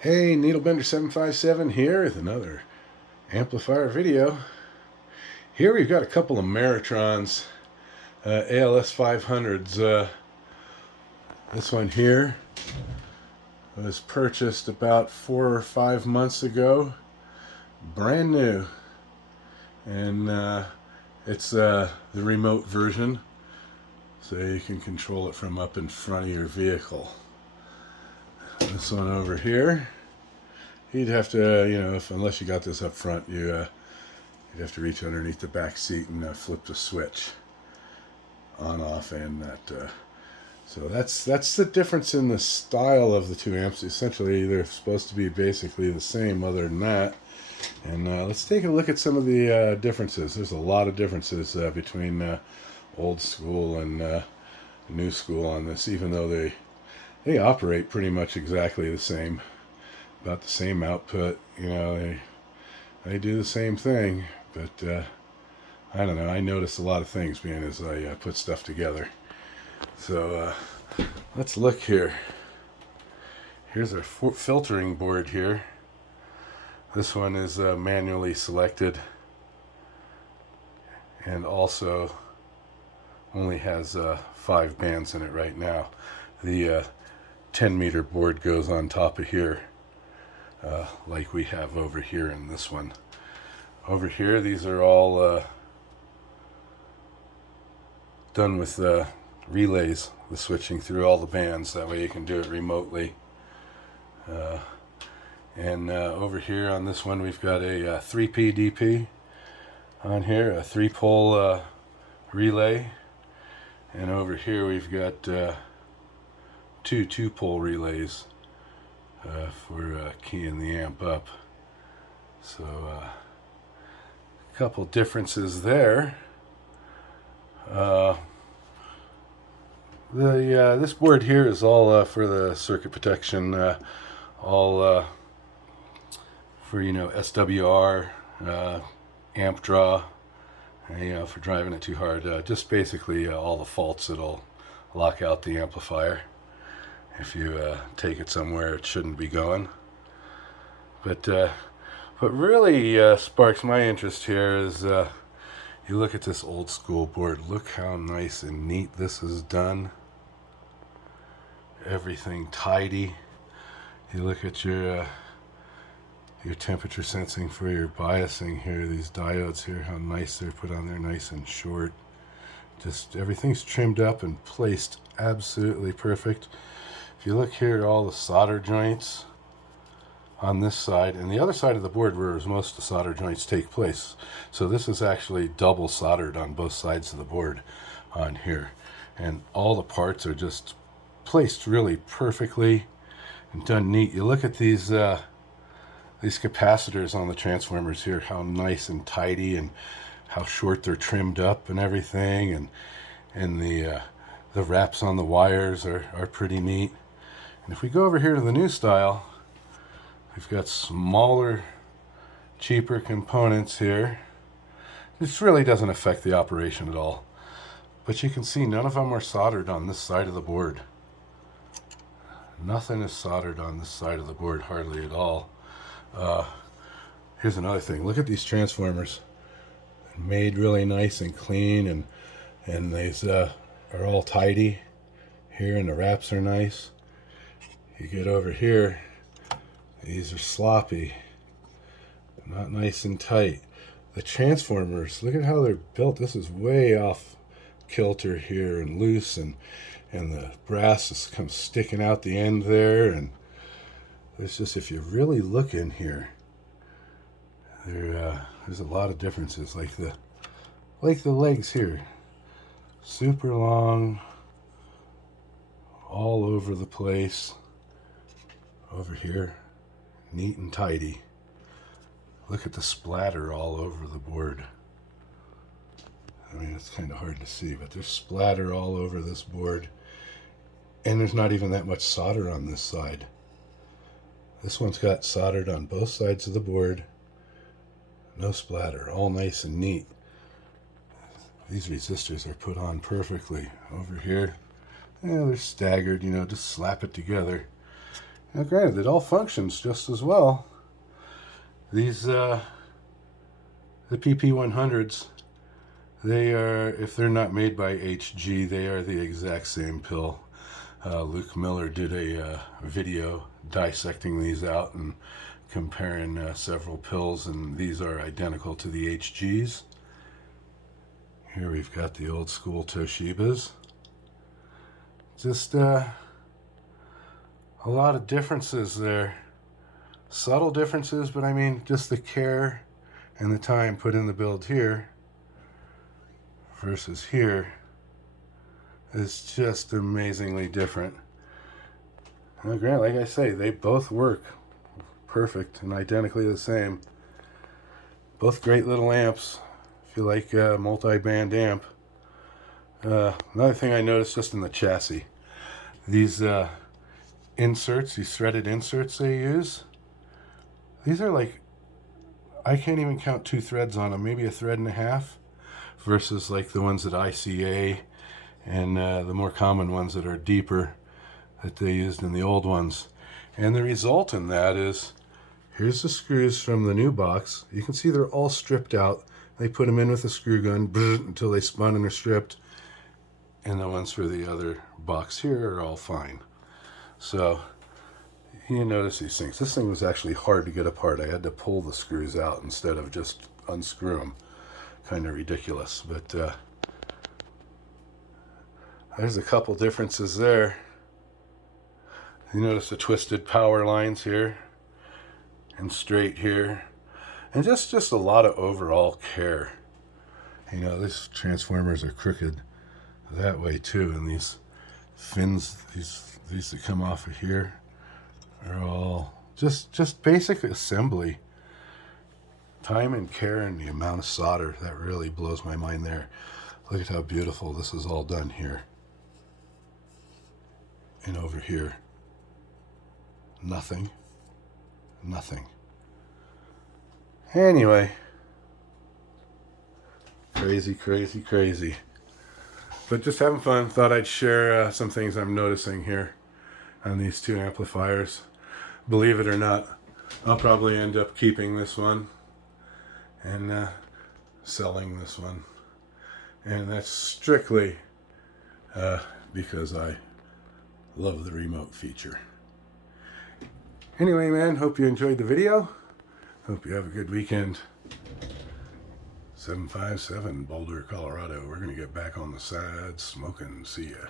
Hey, Needlebender757 here with another amplifier video. Here we've got a couple of Ameritrons ALS-500s. This one here was purchased about 4 or 5 months ago, brand new, and it's the remote version, so you can control it from up in front of your vehicle. This one over here, you'd have to, unless you got this up front, you'd have to reach underneath the back seat and flip the switch on, off, and that. So that's the difference in the style of the two amps. Essentially, they're supposed to be basically the same other than that. And let's take a look at some of the differences. There's a lot of differences between old school and new school on this, even though they operate pretty much exactly the same, about the same output. They do the same thing, but I don't know. I notice a lot of things being as I put stuff together. So let's look here. Here's our filtering board here. This one is manually selected, and also only has 5 bands in it right now. The 10-meter board goes on top of here, like we have over here in this one. Over here, these are all done with relays, the switching through all the bands. That way you can do it remotely. And over here on this one, we've got a 3P DP on here, a 3-pole relay. And over here we've got 2 2-pole relays for keying the amp up. So a couple differences there. This board here is all for the circuit protection, all for SWR, amp draw, for driving it too hard. Just basically all the faults that'll lock out the amplifier if you take it somewhere it shouldn't be going. But what really sparks my interest here is you look at this old school board. Look how nice and neat this is done. Everything tidy. You look at your temperature sensing for your biasing here. These diodes here, how nice they're put on there, nice and short. Just everything's trimmed up and placed absolutely perfect. If you look here, all the solder joints on this side and the other side of the board where most of the solder joints take place. So this is actually double soldered on both sides of the board on here. And all the parts are just placed really perfectly and done neat. You look at these capacitors on the transformers here, how nice and tidy and how short they're trimmed up and everything, and the wraps on the wires are pretty neat. And if we go over here to the new style, we've got smaller, cheaper components here. This really doesn't affect the operation at all, but you can see none of them are soldered on this side of the board. Nothing is soldered on this side of the board, hardly at all. Here's another thing. Look at these transformers. Made really nice and clean, and these are all tidy here, and the wraps are nice. You get over here, these are sloppy, not nice and tight. The transformers, look at how they're built. This is way off kilter here and loose, and the brass just comes sticking out the end there. And there's just, if you really look in here, there's a lot of differences. Like the legs here, super long, all over the place. Over here, neat and tidy. Look at the splatter all over the board. I mean, it's kind of hard to see, but there's splatter all over this board. And there's not even that much solder on this side. This one's got soldered on both sides of the board. No splatter, all nice and neat. These resistors are put on perfectly. Over here, they're staggered, just slap it together. Now granted, it all functions just as well. These, the PP100s, they are, if they're not made by HG, they are the exact same pill. Luke Miller did a video dissecting these out and comparing several pills, and these are identical to the HGs. Here we've got the old school Toshibas. Just a lot of differences there. Subtle differences, but I mean, just the care and the time put in the build here versus here is just amazingly different. Now, granted, like I say, they both work perfect and identically the same. Both great little amps if you like multi-band amp. Another thing I noticed just in the chassis, these inserts, these threaded inserts they use, these are like, I can't even count 2 threads on them, maybe a thread and a half, versus like the ones at ICA and the more common ones that are deeper that they used in the old ones. And the result in that is, here's the screws from the new box. You can see they're all stripped out. They put them in with a screw gun until they spun and are stripped. And the ones for the other box here are all fine. So you notice these things. This thing was actually hard to get apart. I had to pull the screws out instead of just unscrew them. Kind of ridiculous, but there's a couple differences there. You notice the twisted power lines here and straight here, and just a lot of overall care. You know, these transformers are crooked that way too, and these fins, these that come off of here are all just basic assembly. Time and care and the amount of solder, that really blows my mind there. Look at how beautiful this is all done here. And over here, nothing. Anyway, crazy. But just having fun. Thought I'd share some things I'm noticing here on these 2 amplifiers. Believe it or not, I'll probably end up keeping this one and selling this one. And that's strictly because I love the remote feature. Anyway, man, hope you enjoyed the video. Hope you have a good weekend. 757 Boulder, Colorado. We're going to get back on the side smoking. See ya.